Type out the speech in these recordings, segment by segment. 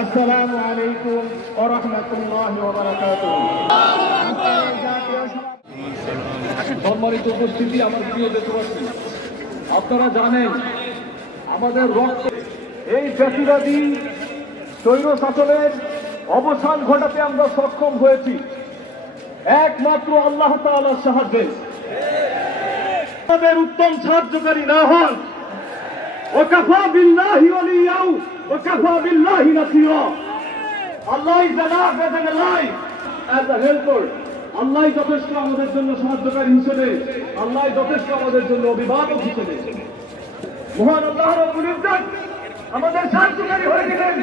আসসালামু আলাইকুম ওয়া রাহমাতুল্লাহি ওয়া বারাকাতুহু। সম্মানিত উপস্থিতি, আমার প্রিয় দেশবাসী, আপনারা জানেন আমাদের রক্ত এই ফ্যাসিবাদী স্বৈর শাসনের অবসান ঘটাতে আমরা সক্ষম হয়েছি একমাত্র আল্লাহ তাআলার সাহায্যে। আমাদের উত্তম সাহায্যকারী না হন, ওয়াকাফা বিল্লাহি ওয়ালিয়া ওয়াকাফা বিল্লাহি নাসিরা। আল্লাহ ইজ এনাফ অ্যাজ এন এলাই, অ্যাজ আ হেল্পার। আল্লাহ যথেষ্ট আমাদের জন্য সাহায্যকারী হিসেবে, আল্লাহ যথেষ্ট আমাদের জন্য অভিভাবক হিসেবে। মহান আল্লাহ রাব্বুল ইজ্জত আমাদের সাহায্যকারী হয়ে গেলেন।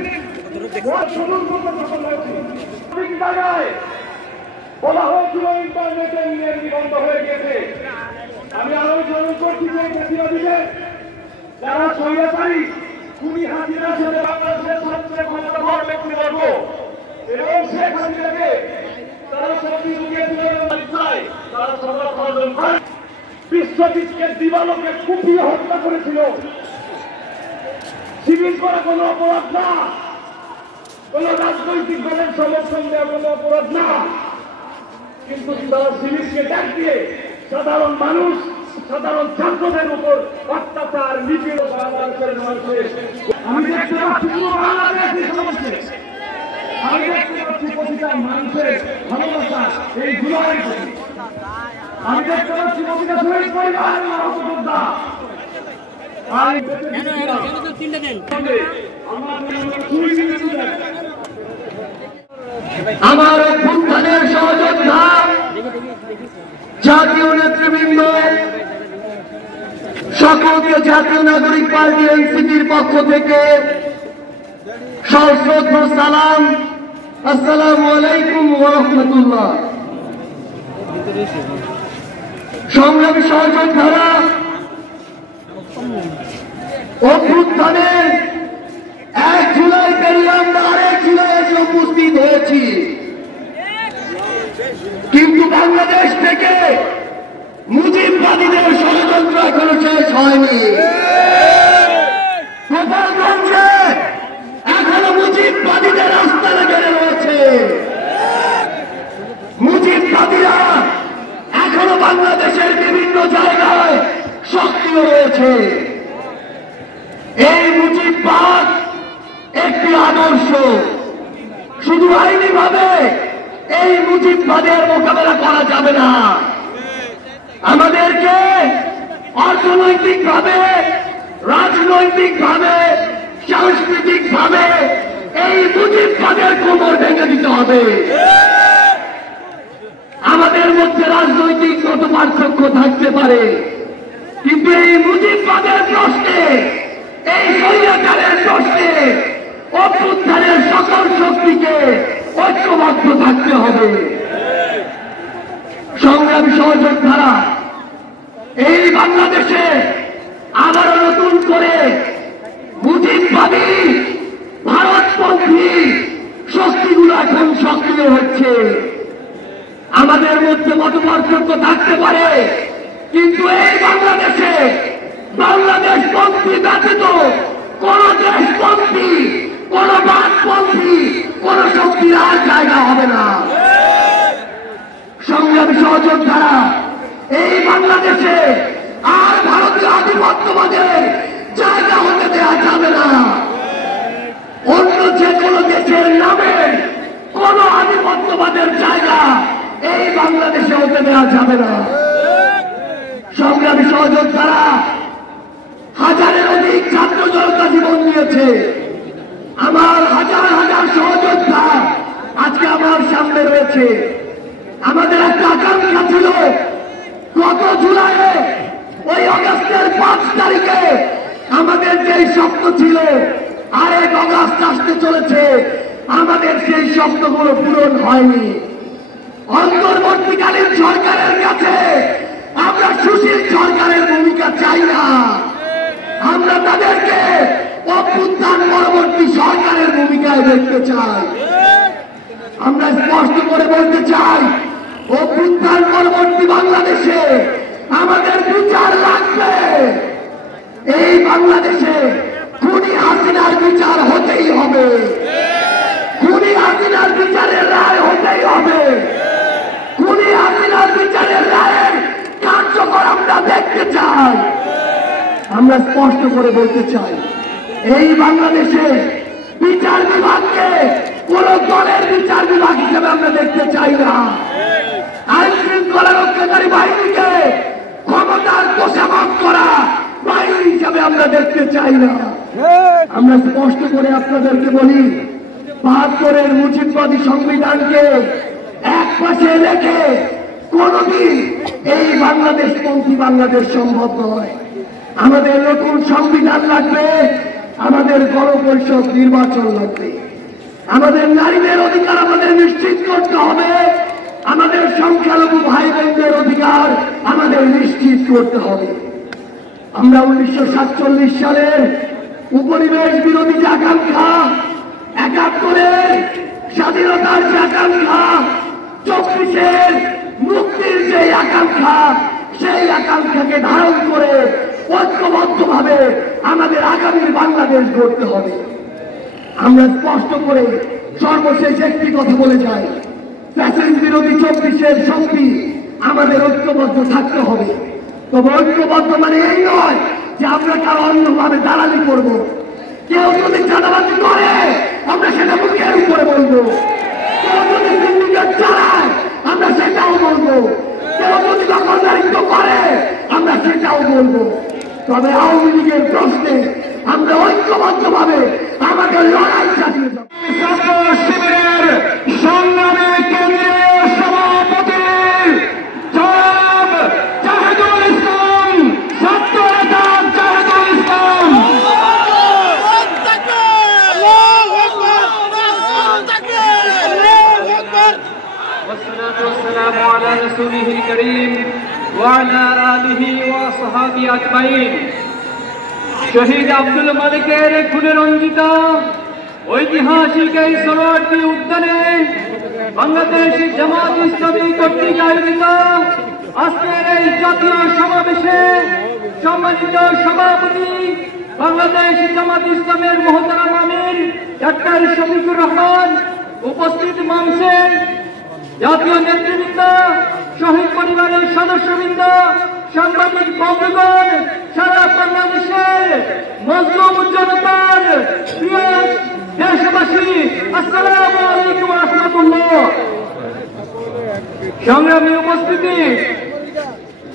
বলা হয়েছিল ইন্টারনেটে ইংরেজি বন্ধ হয়ে গেছে। আমি আরো স্মরণ করছি যে ফ্যাসিবাদীদের যারা স্বৈরাচারী খুনি হাসিনা ছেড়ে বাংলাদেশের সবচেয়ে ক্ষমতাধর ব্যক্তিবর্গ এবং শেখ হাসিনাকে তারা শক্তি জুগিয়েছিলেন, তারা সরকার প্রয়োজন করে বিশ্বজিৎকে দিবালোকে কুপিয়ে হত্যা করেছিল। শিবির করা কোনো অপরাধ না, কোন রাজনৈতিক দলের সমর্থন দেওয়া কোনো অপরাধ না, কিন্তু তারা শিবিরকে ডাক দিয়ে সাধারণ মানুষ, সাধারণ ছাত্রদের উপর অত্যাচার নিপীড়ন বাংলাদেশের মানুষের আমি দেখতে পাচ্ছি পুরো বাংলাদেশের সমস্যা, আমি দেখতে পাচ্ছি প্রতিটা মানুষের ভালোবাসা এই গুলামের প্রতি, আমি দেখতে পাচ্ছি প্রতিটা শহীদ পরিবার যোদ্ধা। আমার অভ্যুত্থানের সহযোদ্ধা জাতীয় নেতৃবৃন্দ, সকলকে জাতীয় নাগরিক পার্টি এনসিপির পক্ষ থেকে সশ্রদ্ধ সালাম। আসসালামু আলাইকুম ওয়া রাহমাতুল্লাহ। সংগ্রামী সহযোদ্ধারা, অভ্যুত্থানের 1 জুলাই পেরিয়ে আমরা আরেক জুলাই এসে উপস্থিত হয়েছি, কিন্তু বাংলাদেশ থেকে মুজিববাদীদের ষড়যন্ত্র এখনো শেষ হয়নি। গোপালগঞ্জে এখনো মুজিববাদীদের আস্তানা গেড়ে রয়েছে। মুজিববাদীরা এখনো বাংলাদেশের বিভিন্ন জায়গায় সক্রিয় রয়েছে। এই মুজিববাদ একটি আদর্শ, শুধু আইনি ভাবে এই মুজিববাদের মোকাবেলা করা যাবে না। আমাদেরকে অর্থনৈতিক ভাবে, রাজনৈতিক ভাবে, সাংস্কৃতিক ভাবে এই মুজিববাদের কোমর ভেঙে দিতে হবে। আমাদের মধ্যে রাজনৈতিক মত পার্থক্য থাকতে পারে, কিন্তু এই মুজিববাদের প্রশ্নে, এই স্বৈরাচারের প্রশ্নে অভ্যুত্থানের সকল শক্তিকে ঐক্যবদ্ধ থাকতে হবে। সংগ্রামী সহযোদ্ধারা, এই বাংলাদেশে আবারও নতুন করে মুজিববাদী ভারতপন্থী শক্তিগুলো এখন সক্রিয় হচ্ছে। আমাদের মধ্যে মত পার্থক্য থাকতে পারে, কিন্তু এই বাংলাদেশে বাংলাদেশপন্থী ব্যতীত কোন দেশপন্থী, কোন বামপন্থী, কোন শক্তির আর জায়গা হবে না। সংগ্রামী সহযোদ্ধারা, এই বাংলাদেশে আর ভারতীয় আধিপত্যবাদের জায়গা হতে দেওয়া যাবে না। অন্য যে কোনো দেশের নামে কোন আধিপত্যবাদের জায়গা এই বাংলাদেশে হতে দেওয়া যাবে না। সংগ্রামী সহযোদ্ধারা, হাজারের অধিক ছাত্র জনতা জীবন দিয়েছে। আমার হাজার হাজার সহযোদ্ধা আজকে আমার সামনে রয়েছে। আমাদের একটা আকাঙ্ক্ষা ছিল, গত জুলাইয়ে ওই অগাস্টের 5 তারিখে আমাদের যেই স্বপ্ন ছিল, আরেক অগাস্ট আসতে চলেছে, আমাদের সেই স্বপ্নগুলো পূরণ হয়নি। অন্তর্বর্তীকালীন সরকারের কাছে আমরা সুশীল সরকারের ভূমিকা চাই না। আমরা তাদেরকে অভ্যুত্থান পরবর্তী সরকারের ভূমিকায় দেখতে চাই। আমরা স্পষ্ট করে বলতে চাই, অভ্যুত্থান পরবর্তী বাংলাদেশে আমাদের বিচার লাগবে। এই বাংলাদেশে খুনি হাসিনার বিচার হতেই হবে, খুনি হাসিনার বিচারের রায় হতেই হবে। খুনি হাসিনার বিচারের রায়ের কার্যকর আমরা দেখতে চাই। আমরা স্পষ্ট করে বলতে চাই, এই বাংলাদেশে বিচার বিভাগকে কোন দলের বিচার বিভাগ হিসেবে আমরা দেখতে চাই না। আইন শৃঙ্খলা রক্ষাকারী বাহিনীকে ক্ষমতার তোষামত করা বাহিনী হিসাবে আমরা দেখতে চাই না। আমরা স্পষ্ট করে আপনাদেরকে বলি, ৭২-এর মুজিববাদী সংবিধানকে এক পাশে রেখে কোনদিন এই বাংলাদেশপন্থী বাংলাদেশ সম্ভব নয়। আমাদের নতুন সংবিধান লাগবে, আমাদের গণপরিষদ নির্বাচন লাগবে, আমাদের নারীদের অধিকার আমাদের নিশ্চিত করতে হবে, আমাদের সংখ্যালঘু ভাই বোনদের অধিকার আমাদের নিশ্চিত করতে হবে। আমরা 1947 সালের উপনিবেশ বিরোধী যে আকাঙ্ক্ষা, ৭১-এর স্বাধীনতার যে আকাঙ্ক্ষা, ২৪-এর মুক্তির যে আকাঙ্ক্ষা, সেই আকাঙ্ক্ষাকে ধারণ করে ঐক্যবদ্ধভাবে আমাদের আগামীর বাংলাদেশ গড়তে হবে। আমরা স্পষ্ট করে সর্বশেষ একটি কথা বলে যাই, ফ্যাসিস্ট বিরোধী ২৪-এর শক্তি আমাদের ঐক্যবদ্ধ থাকতে হবে। তবে ঐক্যবদ্ধ মানে এই নয় যে আমরা কারো অন্যভাবে দালালি করব। কেউ যদি চাঁদাবাজি করে আমরা সেটা মুখের উপরে বলবো, কেউ যদি সিন্ডিকেট চালায় আমরা সেটাও বলবো, কেউ যদি দখলদারিত্ব করে আমরা সেটাও বলবো। তবে আওয়ামী লীগের প্রশ্নে আমরা ঐক্যবদ্ধভাবে আমাদের লড়াই চালিয়ে যাব। শিবিরের সংগ্রামী কেন্দ্রীয় সভাপতি জনাব জাহেদুল ইসলাম, ছাত্র নেতা জাহেদুল ইসলাম। والصلاة والسلام على رسوله الكريم وعلى آله وصحبه أجمعين। শহীদ আব্দুল মালিকের খুনে রঞ্জিত ঐতিহাসিক এই সরোয়ার্দী উদ্যানে বাংলাদেশ জামাত ইসলামী কর্তৃক আয়োজিত আজকের এই জাতীয় সমাবেশে সম্মানিত সভাপতি বাংলাদেশ জামাত ইসলামের মহতারাম আমির ডাক্তার শফিকুর রহমান, উপস্থিত মঞ্চে জাতীয় নেতৃবৃন্দ, শহীদ পরিবারের সদস্যবৃন্দ, সাংবাদিক বন্ধুগণ, সারা বাংলাদেশের মজলুম জনতার প্রিয় দেশবাসী, আসসালামু আলাইকুম ওয়া রাহমাতুল্লাহ। সংগ্রামী উপস্থিতি,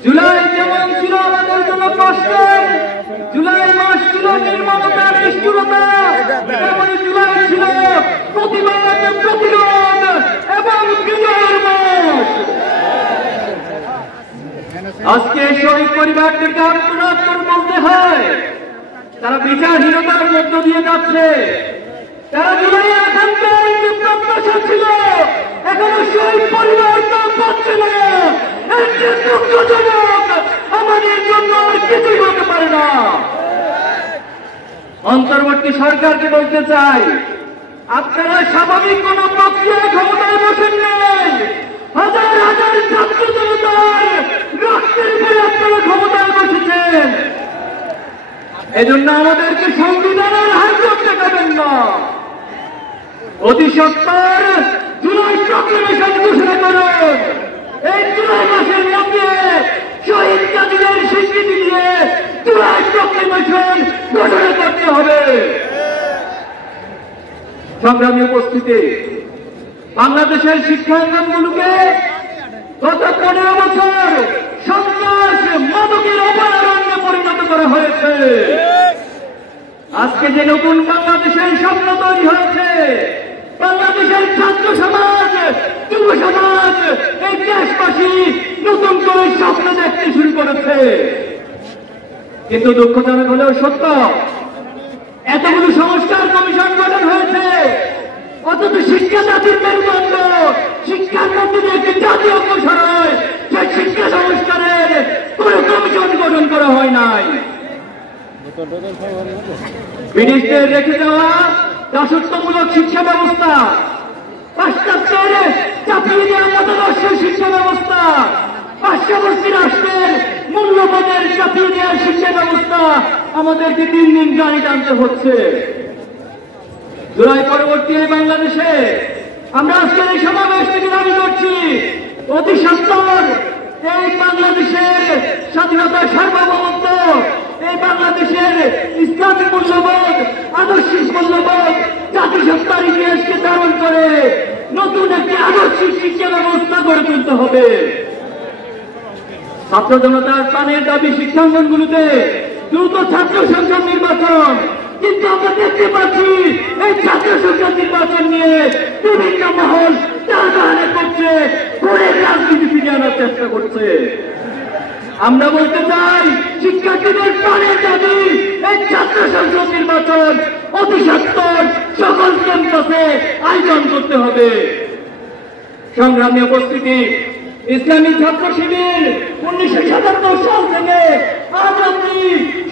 জুলাই যেমন ছিল আমাদের জন্য কষ্টের, জুলাই মাস ছিল নির্মমতা, নিষ্ঠুরতা, তেমনি জুলাই ছিল প্রতিবাদ, প্রতিরোধ এবং বিজয়ের মাস। আজকে শহীদ পরিবারদেরকে আত্মনাদ করে বলতে হয়, তারা বিচারহীনতার মধ্য দিয়ে যাচ্ছে। তারা জুলাই আকাঙ্ক্ষার যে প্রত্যাশা ছিল, এখনো শহীদ পরিবার তা পাচ্ছে না। এর যে দুঃখজনক, আমাদের জন্য আর কিছুই হতে পারে না। অন্তর্বর্তী সরকারকে বলতে চাই, আপনারা স্বাভাবিক কোন প্রক্রিয়ায় ক্ষমতায় বসেন নাই। হাজার হাজার ছাত্র জনতার রক্তের উপরে আপনারা ক্ষমতায় বসেছেন। এজন্য আমাদেরকে সংবিধানের হাইকোর্ট দেখাবেন না। অতি সত্বর জুলাই প্রক্লেমেশন ঘোষণা করুন। এই জুলাই মাসের মধ্যে শহীদ কাজীদের স্বীকৃতি দিয়ে জুলাই প্রক্লেমেশন ঘোষণা করতে হবে। সংগ্রামী উপস্থিতি, বাংলাদেশের শিক্ষাঙ্গনগুলোকে গত 15 বছর সন্ত্রাস মাদকের অভয়ারণ্যে পরিণত করা হয়েছে। আজকে যে নতুন বাংলাদেশের স্বপ্ন তৈরি হয়েছে, বাংলাদেশের ছাত্র সমাজ, যুব সমাজ, এই দেশবাসী নতুন করে স্বপ্ন দেখতে শুরু করেছে। কিন্তু দুঃখজনক হলেও সত্য, এতগুলো সংস্কার কমিশন গঠন হয়েছে, অথচ শিক্ষা জাতির মেরুদণ্ড, শিক্ষার মধ্যে যে একটি জাতীয় কৌশল হয়, সেই শিক্ষা সংস্কারের কোন কমিশন গঠন করা হয় নাই। ব্রিটিশদের রেখে দেওয়া দাসত্বমূলক শিক্ষা ব্যবস্থা, পাশ্চাত্যের চাপিয়ে দেওয়া মতাদর্শ শিক্ষা ব্যবস্থা, পার্শ্ববর্তী রাষ্ট্রের মূল্যবোধের চাপিয়ে দেওয়া শিক্ষা ব্যবস্থা আমাদেরকে দিন দিন গাড়ি টানতে হচ্ছে। জুলাই পরবর্তী বাংলাদেশে আমরা আজকের এই সমাবেশ থেকে দাবি করছি, অতি সত্বর এই বাংলাদেশের স্বাধীনতা, সার্বভৌমত্ব, এই বাংলাদেশের ইসলামী মূল্যবোধ, আদর্শিক মূল্যবোধ, জাতিসত্তার ইতিহাসকে ধারণ করে নতুন একটি আদর্শিক শিক্ষা ব্যবস্থা গড়ে তুলতে হবে। ছাত্র জনতার প্রাণের দাবি শিক্ষাঙ্গনগুলোতে দ্রুত ছাত্র সংসদ নির্বাচন। কিন্তু আমরা দেখতে পাচ্ছি এই ছাত্র সংসদ নির্বাচন নিয়ে বিভিন্ন মহল টানাটানি করছে, ঘুরে রাজনীতি ফিরিয়ে আনার চেষ্টা করছে। আমরা বলতে চাই, শিক্ষার্থীদের প্রাণের দাবি এই ছাত্র সংসদ নির্বাচন অতি সত্বর সকল ক্যাম্পাসে আয়োজন করতে হবে। সংগ্রামী উপস্থিতি, ইসলামী ছাত্র শিবির 1977 সাল থেকে আজ অবধি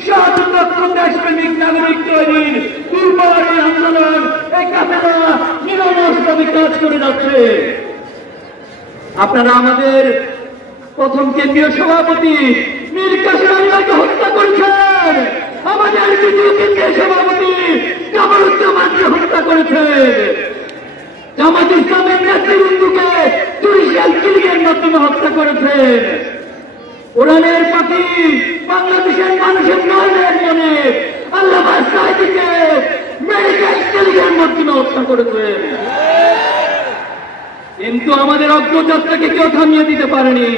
সর্বত্র দেশপ্রেমিক নাগরিক তৈরির দুর্বল আন্দোলন, এই কাফেলা নিরলসভাবে কাজ করে যাচ্ছে। আপনারা আমাদের প্রথম কেন্দ্রীয় সভাপতি মীর কাসেম আলীকে হত্যা করেছেন, আমাদের দ্বিতীয় কেন্দ্রীয় সভাপতি কামরুজ্জামানকে হত্যা করেছেন, জামাত ইসলামের নেতৃবৃন্দকে জুডিশিয়াল কিলিংয়ের মাধ্যমে হত্যা করেছেন, কোরআনের পাখি বাংলাদেশের মানুষের নয়নের মনে আল্লামা সাঈদীকে মেডিকেল কিলিংয়ের মাধ্যমে হত্যা করেছেন। কিন্তু আমাদের অগ্রযাত্রাকে কেউ থামিয়ে দিতে পারেনি।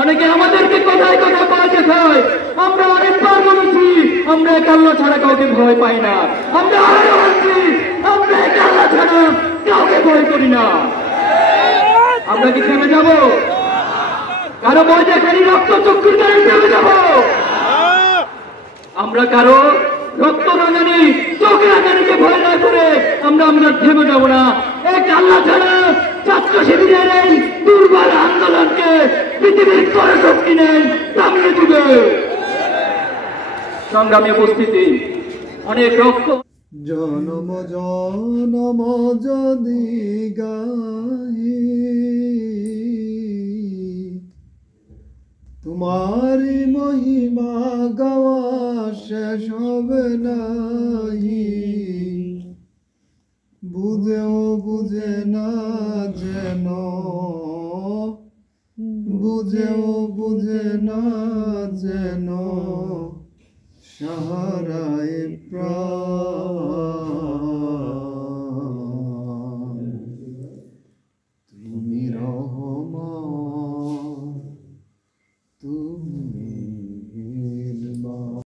অনেকে আমাদেরকে কোথায় কোথায় পাওয়া দেখায়, আমরা অনেকবার বলেছি আমরা এক আল্লাহ ছাড়া কাউকে ভয় পাই না। আমরা আরো বলছি আমরা এক আল্লাহ ছাড়া কাউকে ভয় করি না। আমরা কি থেমে যাব? কারো ভয় দেখানি রক্ত চক্ষুর কারণে থেমে যাব? আমরা কারো রক্ত রাঙানি, চোখ রাঙানিকে ভয় না করে আমরা থেমে যাব না। এক আল্লাহ ছাড়া ছাত্র শিবিরের এই দুর্বল আন্দোলনকে পৃথিবীর কোনো শক্তি নেই থামিয়ে দিবে। সংগ্রামী উপস্থিতি, অনেক রক্ত জনম জনম যদি গাই তোমারি মহিমা গাওয়া শেষ হবে নাই, বুঝেও বুঝে না যেন, বুঝেও বুঝে না যেন সাহারায় প্রাণ।